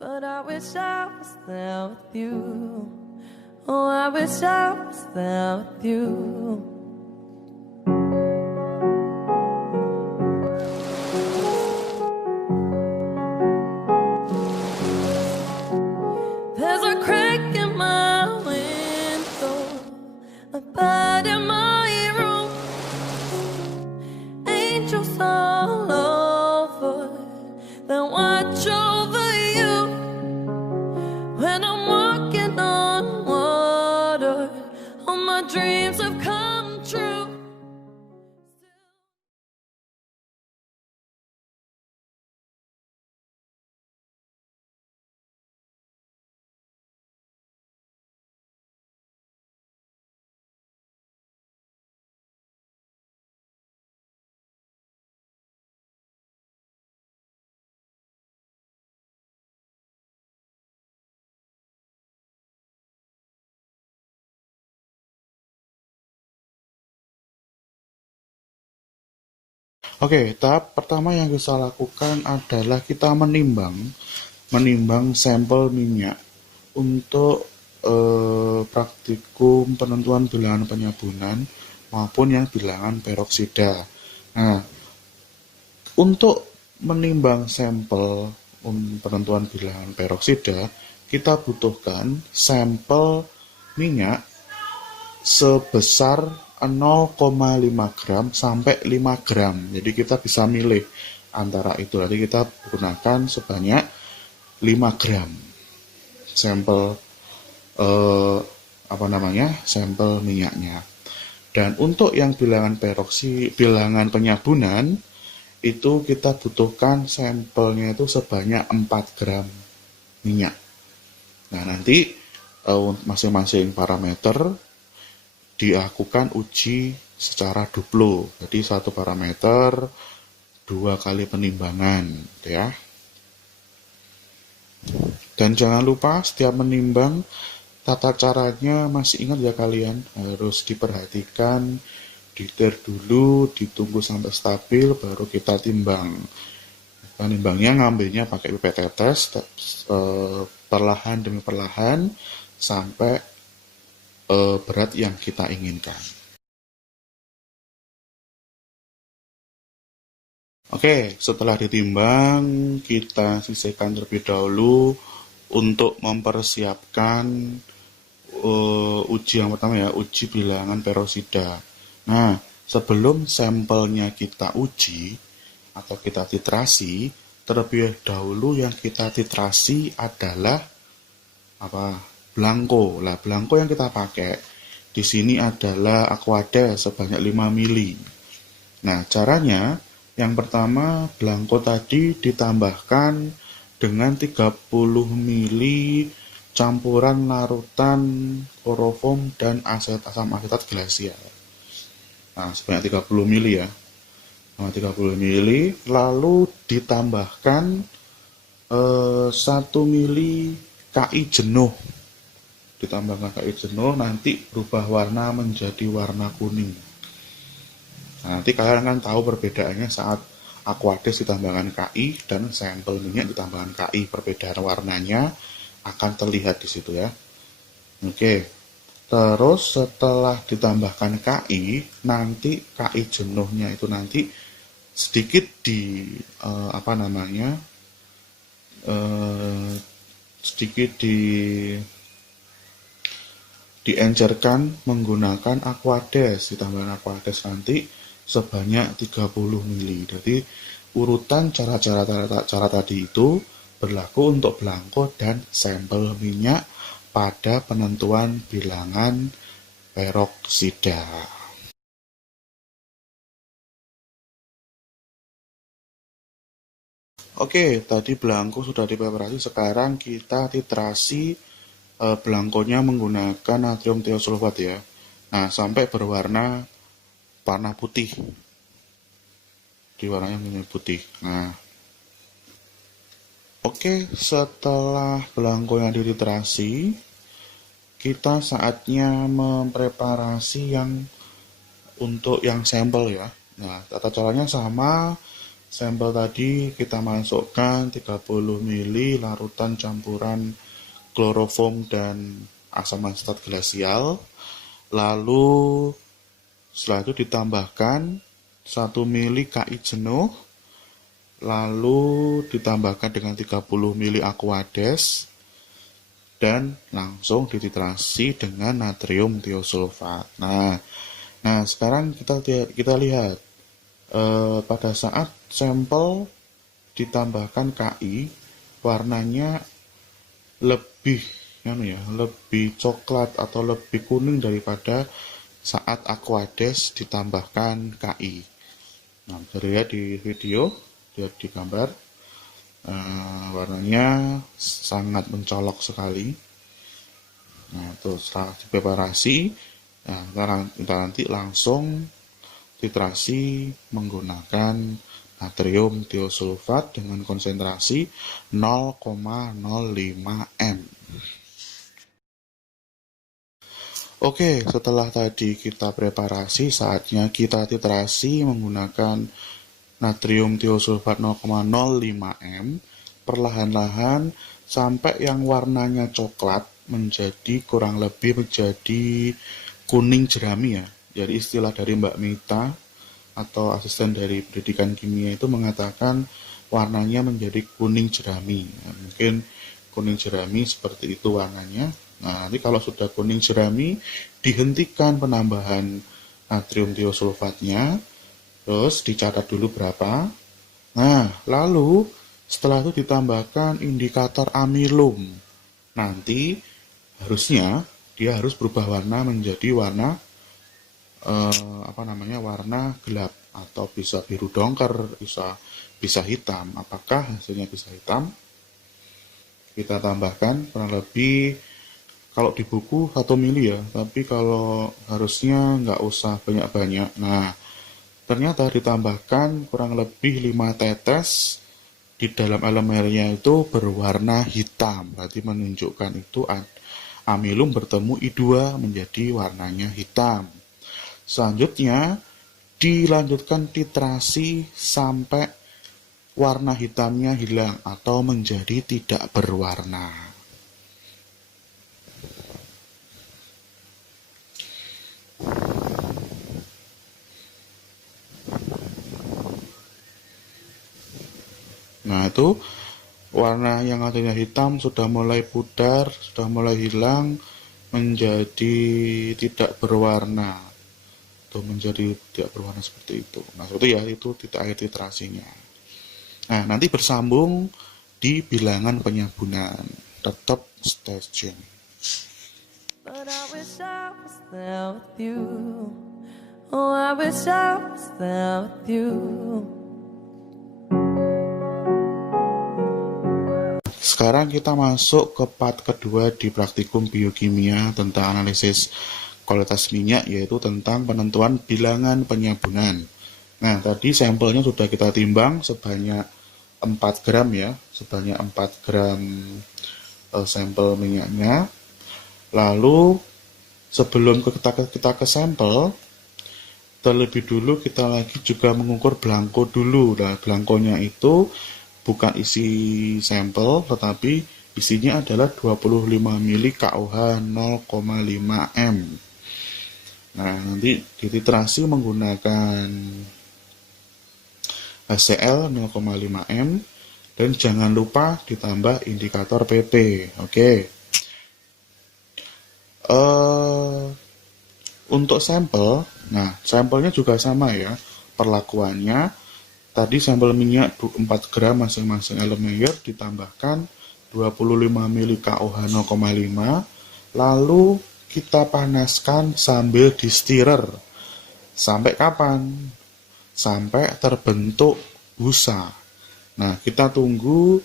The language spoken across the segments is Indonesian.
But I wish I was there with you. Oh, I wish I was there with you. There's a crack in my window, a bird in my room, angels all over, they watch over you. When I'm walking on water, all my dreams have come true. Oke, tahap pertama yang bisa lakukan adalah kita menimbang sampel minyak untuk praktikum penentuan bilangan penyabunan maupun yang bilangan peroksida. Nah, untuk menimbang sampel penentuan bilangan peroksida, kita butuhkan sampel minyak sebesar 0,5 gram sampai 5 gram. Jadi kita bisa milih antara itu. Jadi kita gunakan sebanyak 5 gram sampel sampel minyaknya. Dan untuk yang bilangan penyabunan itu kita butuhkan sampelnya itu sebanyak 4 gram minyak. Nah, nanti masing-masing parameter dilakukan uji secara duplo. Jadi satu parameter 2 kali penimbangan, ya. Dan jangan lupa setiap menimbang tata caranya masih ingat ya kalian, harus diperhatikan, diter dulu, ditunggu sampai stabil baru kita timbang. Penimbangnya ngambilnya pakai pipet tetes, perlahan demi perlahan sampai berat yang kita inginkan. Oke, setelah ditimbang, kita sisihkan terlebih dahulu untuk mempersiapkan uji yang pertama ya, uji bilangan peroksida. Nah, sebelum sampelnya kita uji atau kita titrasi, terlebih dahulu yang kita titrasi adalah Blanko. Lah, blanko yang kita pakai di sini adalah Aquades sebanyak 5 mili. Nah, caranya yang pertama blanko tadi ditambahkan dengan 30 mili campuran larutan kloroform dan asam asetat glasial. Nah, sebanyak 30 mili ya. Nah, 30 mili lalu ditambahkan 1 mili KI jenuh. Ditambahkan KI jenuh nanti berubah warna menjadi warna kuning. Nah, nanti kalian akan tahu perbedaannya saat Aquades ditambahkan KI dan sampel minyak ditambahkan KI. Perbedaan warnanya akan terlihat di situ ya. Oke. Terus setelah ditambahkan KI, nanti KI jenuhnya itu nanti sedikit diencerkan menggunakan Aquades, ditambahkan Aquades nanti sebanyak 30 mili. Jadi urutan cara tadi itu berlaku untuk blanko dan sampel minyak pada penentuan bilangan peroksida. Oke, tadi blanko sudah dipreparasi, sekarang kita titrasi blankonya menggunakan natrium tiosulfat ya. Nah, sampai berwarna putih. Di warnanya menjadi putih. Nah, oke, setelah blankonya dititrasi, kita saatnya mempreparasi untuk yang sampel ya. Nah, tata caranya sama sampel tadi kita masukkan 30 ml larutan campuran kloroform dan asam asetat glasial. Lalu setelah itu ditambahkan 1 ml KI jenuh, lalu ditambahkan dengan 30 ml Aquades, dan langsung dititrasi dengan natrium tiosulfat. Nah sekarang kita lihat pada saat sampel ditambahkan KI, warnanya lebih lebih coklat atau lebih kuning daripada saat Aquades ditambahkan KI. Nah, bisa dilihat di video, lihat di gambar, warnanya sangat mencolok sekali. Nah, itu setelah dipreparasi, kita nanti langsung titrasi menggunakan natrium tiosulfat dengan konsentrasi 0,05 m. Oke, setelah tadi kita preparasi, saatnya kita titrasi menggunakan natrium tiosulfat 0,05 m, perlahan-lahan sampai yang warnanya coklat menjadi kurang lebih menjadi kuning jerami ya. Jadi istilah dari Mbak Mita atau asisten dari pendidikan kimia itu mengatakan warnanya menjadi kuning jerami. Nah, mungkin kuning jerami seperti itu warnanya. Nah, nanti kalau sudah kuning jerami, dihentikan penambahan natrium tiosulfatnya, terus dicatat dulu berapa. Nah, lalu setelah itu ditambahkan indikator amilum. Nanti harusnya dia harus berubah warna menjadi warna warna gelap, atau bisa biru dongker, bisa hitam. Apakah hasilnya bisa hitam? Kita tambahkan kurang lebih, kalau di buku 1 mili ya, tapi kalau harusnya nggak usah banyak-banyak. Nah, ternyata ditambahkan kurang lebih 5 tetes di dalam elemennya itu berwarna hitam. Berarti menunjukkan itu amilum bertemu I2 menjadi warnanya hitam. Selanjutnya dilanjutkan titrasi sampai warna hitamnya hilang atau menjadi tidak berwarna. Nah, itu warna yang tadinya hitam sudah mulai pudar, sudah mulai hilang menjadi tidak berwarna. Tuh, menjadi tidak berwarna seperti itu. Nah, seperti ya, itu akhir titrasinya. Nah, nanti bersambung di bilangan penyabunan. Tetap stay tune. But I wish I was there with you. Oh, I wish I was there with you. Sekarang kita masuk ke part kedua di praktikum biokimia tentang analisis kualitas minyak, yaitu tentang penentuan bilangan penyabunan. Nah, tadi sampelnya sudah kita timbang sebanyak 4 gram ya, sebanyak 4 gram sampel minyaknya. Lalu sebelum kita ke sampel, terlebih dulu kita lagi juga mengukur belangko dulu. Nah, belangkonya itu bukan isi sampel, tetapi isinya adalah 25 ml KOH 0,5 m. Nah, nanti dititrasi menggunakan HCl 0,5 m, dan jangan lupa ditambah indikator PP. Oke. Untuk sampel, nah sampelnya juga sama ya perlakuannya. Tadi sampel minyak 4 gram masing-masing elemen ditambahkan 25 ml KOH 0,5, lalu kita panaskan sambil di stirrer. Sampai kapan? Sampai terbentuk busa. Nah, kita tunggu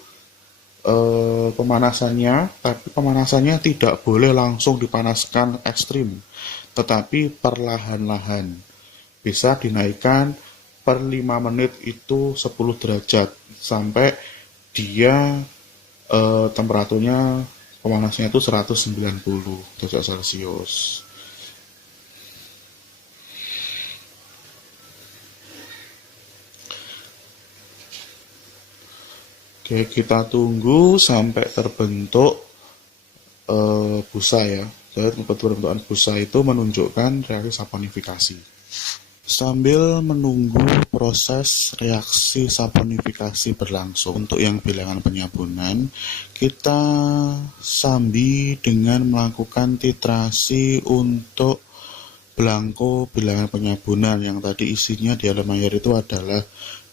pemanasannya, tapi pemanasannya tidak boleh langsung dipanaskan ekstrim, tetapi perlahan-lahan. Bisa dinaikkan per 5 menit itu 10 derajat sampai dia temperaturnya, pemanasnya itu 190 derajat Celcius. Oke, kita tunggu sampai terbentuk busa ya. Jadi pembentukan busa itu menunjukkan reaksi saponifikasi. Sambil menunggu proses reaksi saponifikasi berlangsung untuk yang bilangan penyabunan, kita sambi dengan melakukan titrasi untuk belangko bilangan penyabunan yang tadi isinya di dalam air itu adalah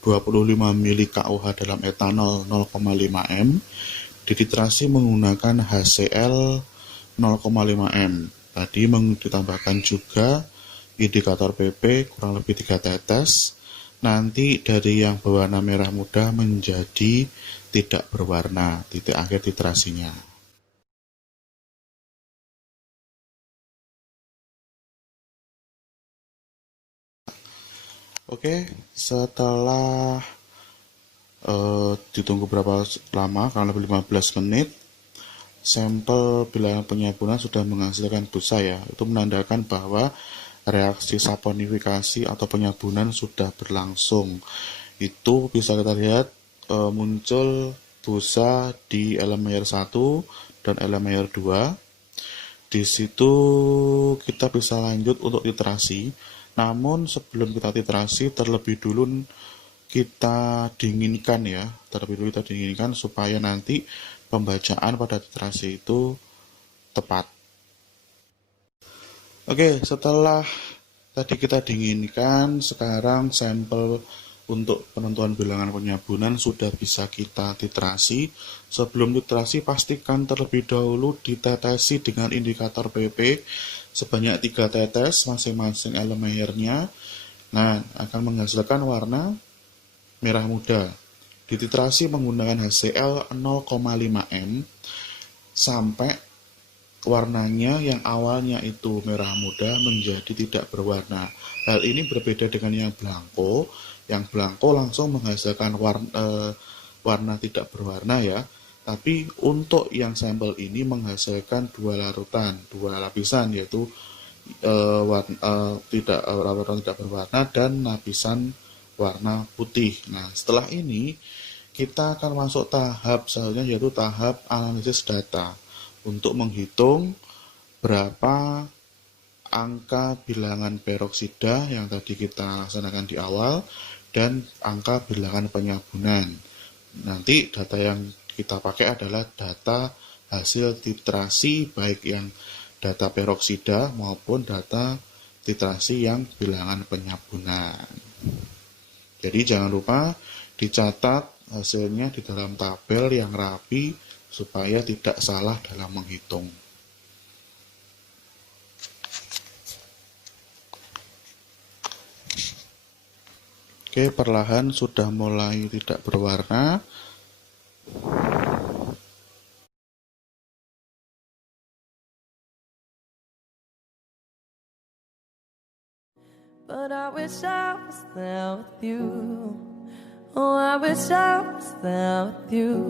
25 mili KUH dalam etanol 0,5 M, dititrasi menggunakan HCl 0,5 M. Tadi ditambahkan juga indikator PP kurang lebih 3 tetes. Nanti dari yang berwarna merah muda menjadi tidak berwarna, titik akhir titrasinya. Oke, setelah ditunggu berapa lama, kurang lebih 15 menit, sampel bilangan penyabunan sudah menghasilkan busa ya. Itu menandakan bahwa reaksi saponifikasi atau penyabunan sudah berlangsung. Itu bisa kita lihat muncul busa di elemen air 1 dan elemen air 2. Di situ kita bisa lanjut untuk titrasi. Namun sebelum kita titrasi terlebih dulu kita dinginkan ya. Terlebih dulu kita dinginkan supaya nanti pembacaan pada titrasi itu tepat. Oke, setelah tadi kita dinginkan, sekarang sampel untuk penentuan bilangan penyabunan sudah bisa kita titrasi. Sebelum titrasi, pastikan terlebih dahulu ditetesi dengan indikator PP sebanyak 3 tetes masing-masing elemen airnya. Nah, akan menghasilkan warna merah muda. Dititrasi menggunakan HCl 0,5 M sampai warnanya yang awalnya itu merah muda menjadi tidak berwarna. Hal ini berbeda dengan yang blanko. Yang blanko langsung menghasilkan warna tidak berwarna ya. Tapi untuk yang sampel ini menghasilkan dua lapisan yaitu lapisan tidak berwarna dan lapisan warna putih. Nah, setelah ini kita akan masuk tahap selanjutnya yaitu tahap analisis data untuk menghitung berapa angka bilangan peroksida yang tadi kita laksanakan di awal dan angka bilangan penyabunan. Nanti data yang kita pakai adalah data hasil titrasi baik yang data peroksida maupun data titrasi yang bilangan penyabunan. Jadi jangan lupa dicatat hasilnya di dalam tabel yang rapi supaya tidak salah dalam menghitung. Oke, perlahan sudah mulai tidak berwarna. But I wish I was there with you. Oh, I wish I was there with you.